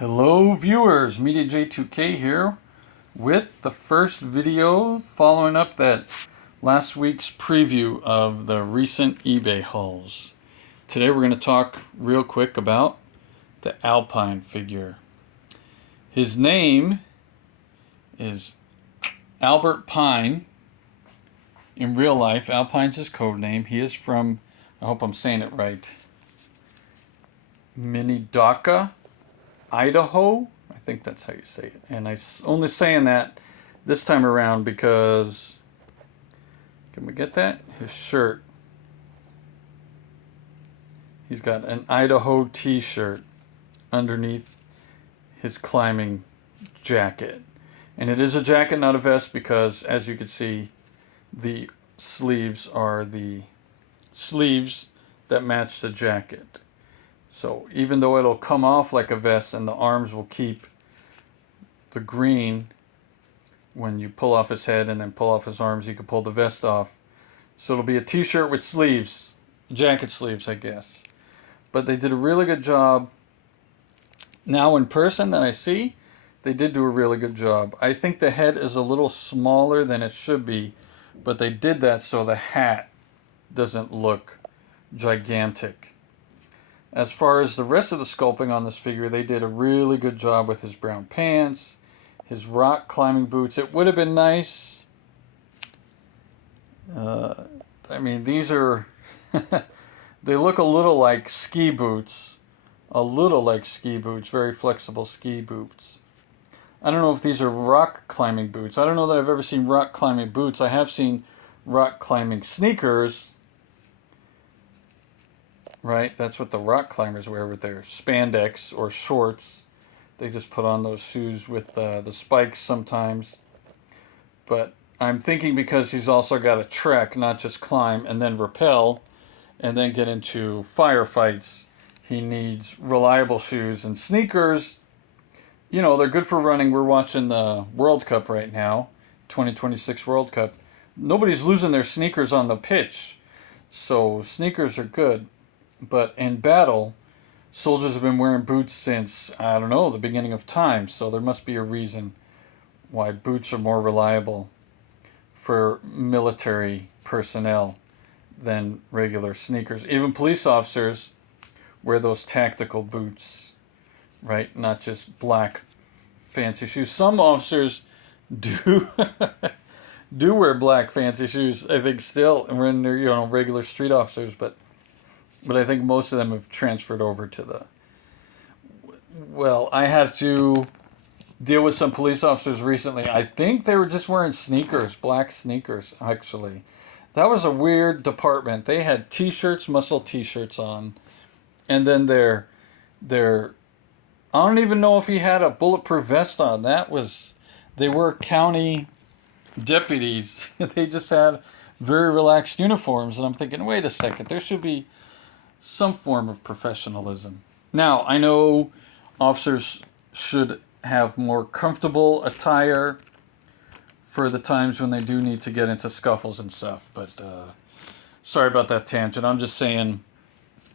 Hello viewers, Media J2K here with the first video following up that last week's preview of the recent eBay hauls. Today we're going to talk real quick about the Alpine figure. His name is Albert Pine. In real life, Alpine's his code name. He is from, I hope I'm saying it right, Minnedoka, Idaho. I think that's how you say it. And I only saying that this time around because, can we get that? His shirt. He's got an Idaho t-shirt underneath his climbing jacket. And it is a jacket, not a vest, because as you can see, the sleeves are the sleeves that match the jacket. So even though it'll come off like a vest and the arms will keep the green, when you pull off his head and then pull off his arms, you can pull the vest off. So it'll be a t-shirt with sleeves, jacket sleeves, I guess. But they did a really good job. Now in person that I see, they did do a really good job. I think the head is a little smaller than it should be, but they did that so the hat doesn't look gigantic. As far as the rest of the sculpting on this figure, they did a really good job with his brown pants, his rock climbing boots. It would have been nice. I mean, these are, they look a little like ski boots. A little like ski boots, very flexible ski boots. I don't know if these are rock climbing boots. I don't know that I've ever seen rock climbing boots. I have seen rock climbing sneakers. Right, that's what the rock climbers wear with their spandex or shorts. They just put on those shoes with the spikes sometimes. But I'm thinking because he's also got to trek, not just climb and then rappel and then get into firefights, he needs reliable shoes. And sneakers, you know, they're good for running. We're watching the World Cup right now, 2026 World Cup. Nobody's losing their sneakers on the pitch, so sneakers are good. But in battle, soldiers have been wearing boots since, I don't know, the beginning of time. So there must be a reason why boots are more reliable for military personnel than regular sneakers. Even police officers wear those tactical boots, right? Not just black fancy shoes. Some officers do do wear black fancy shoes, I think, still, and when they're, you know, regular street officers, but I think most of them have transferred over to the... Well, I had to deal with some police officers recently. I think they were just wearing sneakers, black sneakers, actually. That was a weird department. They had t-shirts, muscle t-shirts on, and then their... I don't even know if he had a bulletproof vest on. That was... They were county deputies. They just had very relaxed uniforms, and I'm thinking, wait a second, there should be some form of professionalism. Now, I know officers should have more comfortable attire for the times when they do need to get into scuffles and stuff, but sorry about that tangent. I'm just saying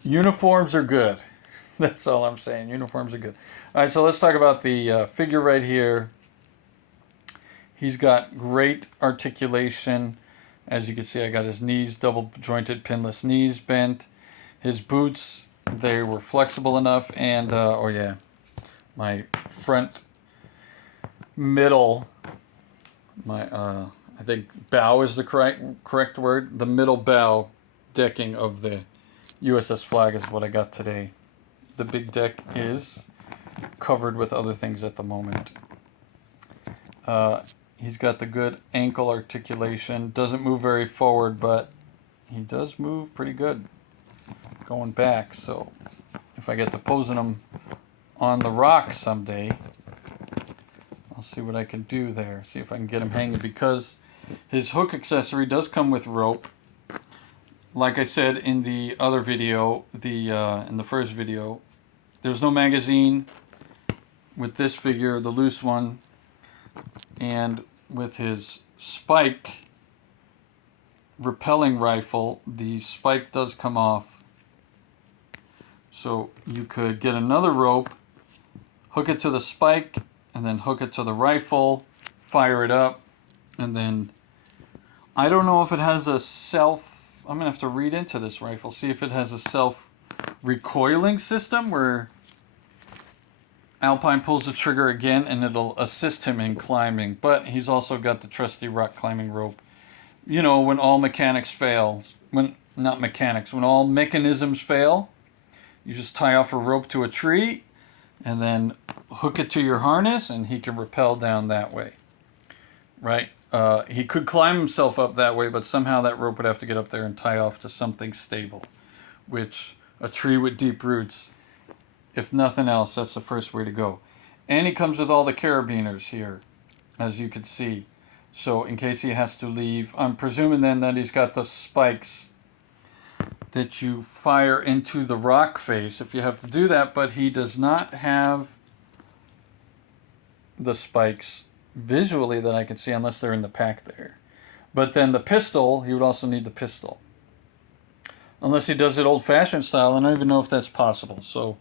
uniforms are good. That's all I'm saying. Uniforms are good. All right, so let's talk about the figure right here. He's got great articulation. As you can see, I got his knees, double jointed pinless knees bent. His boots, they were flexible enough, and, oh yeah, my front middle, my, I think bow is the correct word. The middle bow decking of the USS Flag is what I got today. The big deck is covered with other things at the moment. He's got the good ankle articulation. Doesn't move very forward, but he does move pretty good going back. So if I get to posing him on the rock someday, I'll see what I can do there. See if I can get him hanging, because his hook accessory does come with rope. Like I said in the other video, in the first video, there's no magazine with this figure, the loose one, and with his spike rappelling rifle, the spike does come off. So you could get another rope, hook it to the spike, and then hook it to the rifle, fire it up, and then I don't know if it has a self, I'm going to have to read into this rifle, see if it has a self recoiling system where Alpine pulls the trigger again and it'll assist him in climbing. But he's also got the trusty rock climbing rope. You know, when all mechanics fail, when all mechanisms fail, you just tie off a rope to a tree and then hook it to your harness and he can rappel down that way. Right? He could climb himself up that way, but somehow that rope would have to get up there and tie off to something stable, which a tree with deep roots, if nothing else, that's the first way to go. And he comes with all the carabiners here, as you can see. So in case he has to leave, I'm presuming then that he's got the spikes that you fire into the rock face if you have to do that, but he does not have the spikes visually that I can see unless they're in the pack there. But then the pistol, he would also need the pistol. Unless he does it old-fashioned style, I don't even know if that's possible. So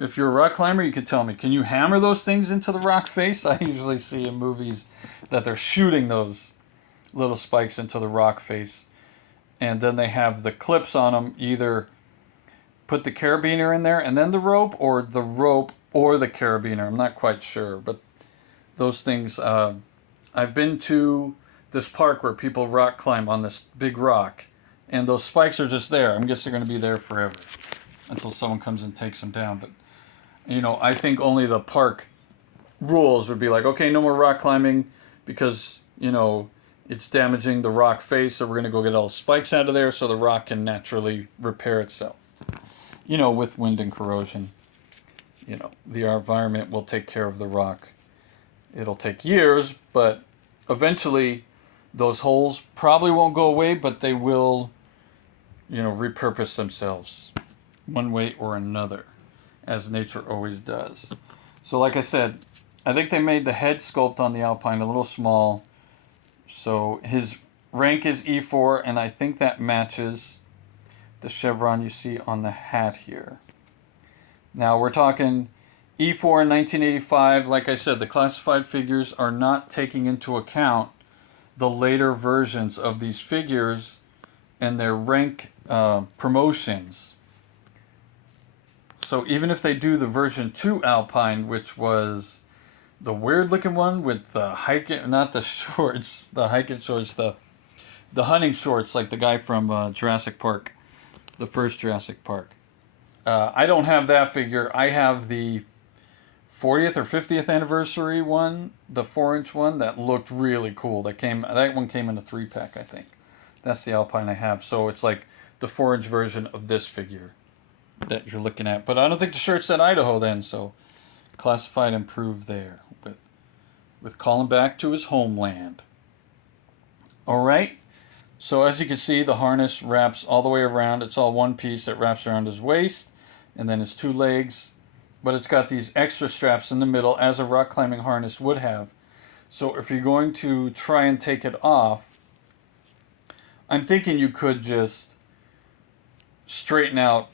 if you're a rock climber, you could tell me, can you hammer those things into the rock face? I usually see in movies that they're shooting those little spikes into the rock face. And then they have the clips on them, either put the carabiner in there and then the rope or the carabiner. I'm not quite sure, but those things, I've been to this park where people rock climb on this big rock, and those spikes are just there. I guess they're going to be there forever until someone comes and takes them down. But, you know, I think only the park rules would be like, okay, no more rock climbing because, you know, it's damaging the rock face, so we're going to go get all the spikes out of there so the rock can naturally repair itself. You know, with wind and corrosion, you know, the environment will take care of the rock. It'll take years, but eventually those holes probably won't go away, but they will, you know, repurpose themselves one way or another, as nature always does. So like I said, I think they made the head sculpt on the Alpine a little small. So his rank is E4, and I think that matches the chevron you see on the hat here. Now we're talking E4 in 1985. Like I said, the classified figures are not taking into account the later versions of these figures and their rank promotions. So even if they do the version 2 Alpine, which was the weird looking one with the hiking, not the shorts, the hiking shorts, the hunting shorts, like the guy from Jurassic Park, the first Jurassic Park. I don't have that figure. I have the 40th or 50th anniversary one, the 4-inch one that looked really cool. That one came in a 3-pack, I think. That's the Alpine I have. So it's like the 4-inch version of this figure that you're looking at. But I don't think the shirt said Idaho then, so classified improved there with calling back to his homeland. All right. So as you can see, the harness wraps all the way around. It's all one piece that wraps around his waist and then his 2 legs. But it's got these extra straps in the middle, as a rock climbing harness would have. So if you're going to try and take it off, I'm thinking you could just straighten out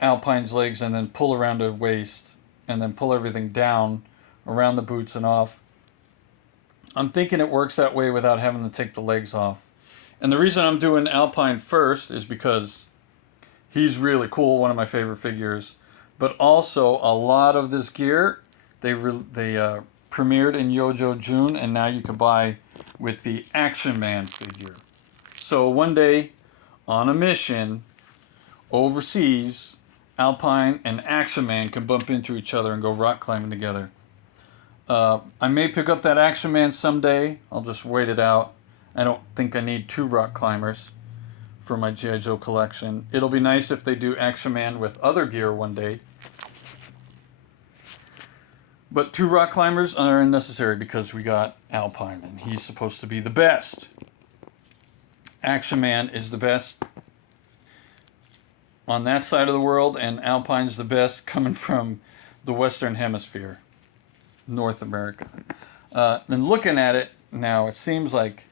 Alpine's legs and then pull around the waist and then pull everything down around the boots and off. I'm thinking it works that way without having to take the legs off. And the reason I'm doing Alpine first is because he's really cool, one of my favorite figures. But also, a lot of this gear, they premiered in YoJoe June, and now you can buy with the Action Man figure. So one day, on a mission, overseas, Alpine and Action Man can bump into each other and go rock climbing together. I may pick up that Action Man someday. I'll just wait it out. I don't think I need 2 rock climbers for my G.I. Joe collection. It'll be nice if they do Action Man with other gear one day. But 2 rock climbers are unnecessary because we got Alpine, and he's supposed to be the best. Action Man is the best on that side of the world, and Alpine's the best coming from the Western Hemisphere, North America. Then looking at it now, it seems like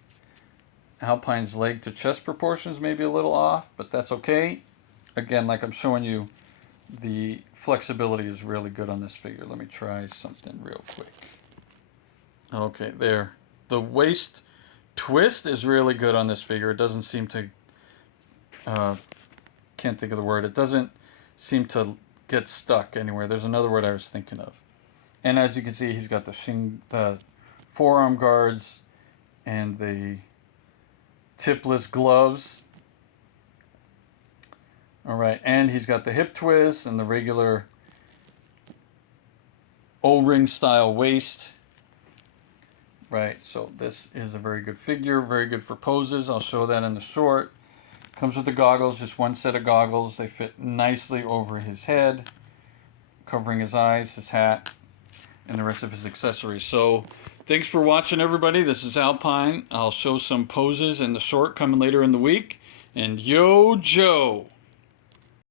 Alpine's leg to chest proportions may be a little off, but that's okay. Again, like I'm showing you, the flexibility is really good on this figure. Let me try something real quick. Okay, there. The waist twist is really good on this figure. It doesn't seem to, can't think of the word. It doesn't seem to get stuck anywhere. There's another word I was thinking of. And as you can see, he's got the forearm guards and the tipless gloves. All right, and he's got the hip twist and the regular O-ring style waist. Right, so this is a very good figure, very good for poses. I'll show that in the short. Comes with the goggles, just one set of goggles. They fit nicely over his head, covering his eyes, his hat, and the rest of his accessories. So thanks for watching, everybody. This is Alpine. I'll show some poses in the short coming later in the week. And YoJoe!